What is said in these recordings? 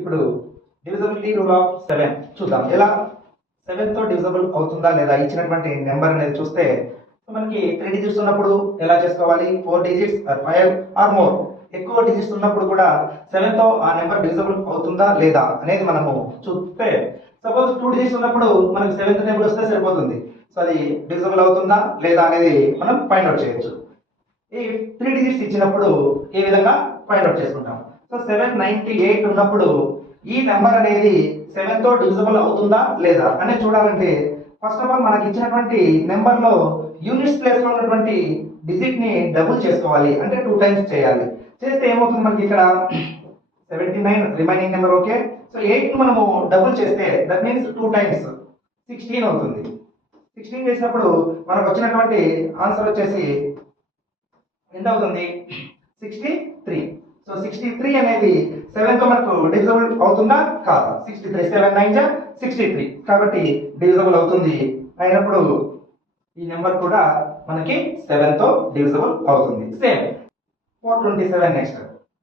ఇప్పుడు divisibility rule of 7 చూద్దాం. ఎలా 7 తో డివిజిబుల్ అవుతుందా లేదా ఇచ్చినటువంటి నెంబర్ అనేది చూస్తే మనకి 3 డిజిట్స్ ఉన్నప్పుడు ఎలా చేసుకోవాలి, 4 డిజిట్స్ ఆర్ 5 ఆర్ మోర్ ఎక్కువ డిజిట్స్ ఉన్నప్పుడు కూడా 7 తో ఆ నెంబర్ డివిజిబుల్ అవుతుందా లేదా అనేది మనము చూస్తే, సపోజ్ 2 డిజిట్స్ ఉన్నప్పుడు మనకి 7th నెంబర్ వస్తే సరిపోతుంది. సో అది డివిజిబుల్ అవుతుందా లేదా అనేది మనం ఫైండ్ అవుట్ చేయొచ్చు. ఈ 3 డిజిట్స్ ఇచ్చినప్పుడు ఈ విధంగా ఫైండ్ అవుట్ చేసుకుంటాం. సో 798 ఉన్నప్పుడు ఈ నెంబర్ అనేది 7 తో డివిజిబుల్ అవుతుందా లేదా అనేది చూడాలంటే ఫస్ట్ ఆఫ్ ఆల్ మనకి ఇచ్చినటువంటి నెంబర్ లో యూనిట్స్ ప్లేస్ లో ఉన్నటువంటి డిజిట్ ని డబుల్ చేసుకోవాలి, అంటే 2 టైమ్స్ చేయాలి. చేస్తే ఏమవుతుంది మనకి ఇక్కడ 79 రిమైనింగ్ నెంబర్. ఓకే, సో 8 ను మనము డబుల్ చేస్తే దట్ మీన్స్ 2 టైమ్స్ 16 అవుతుంది. 16 చేసినప్పుడు మనకు వచ్చినటువంటి ఆన్సర్ వచ్చేసి ఎంత అవుతుంది, 63. సో 63 అనేది 7 తో మనకు డివిజిబుల్ అవుతుందా కాదా? 63 7 9 63 కాబట్టి డివిజిబుల్ అవుతుంది. అయినప్పుడు ఈ నెంబర్ కూడా మనకి 7 తో డివిజిబుల్ అవుతుంది. Same 427 next.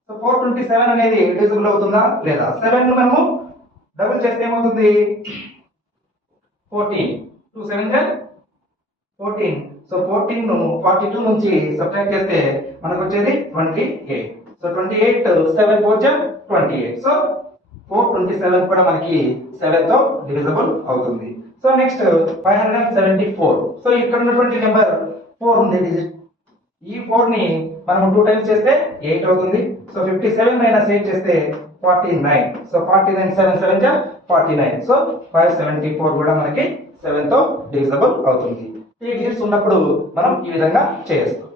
సో 427 అనేది డివిజిబుల్ అవుతుందా లేదా? 7 ను మనము డబుల్ చేస్తే ఏమవుతుంది, 14 2 7 14. సో 14 ను 42 నుంచి సబ్ట్రాక్ట్ చేస్తే మనకు వచ్చేది 28. సో 28 7 4 28. సో 427 కూడా మనకి 7 తో డివిజిబుల్ అవుతుంది. So next 574. సో ఇక్కడ ఉన్నటువంటి నెంబర్ 4 ఉంది డిజిట్. ఈ 4 ని మనం 2 టైమ్స్ చేస్తే 8 అవుతుంది. సో 57 మైనస్ 8 చేస్తే 49. సో 49 7 7 49. సో 574 కూడా మనకి 7 తో డివిజిబుల్ అవుతుంది. 3 డిజిట్స్ ఉన్నప్పుడు మనం ఈ విధంగా చేయొచ్చు.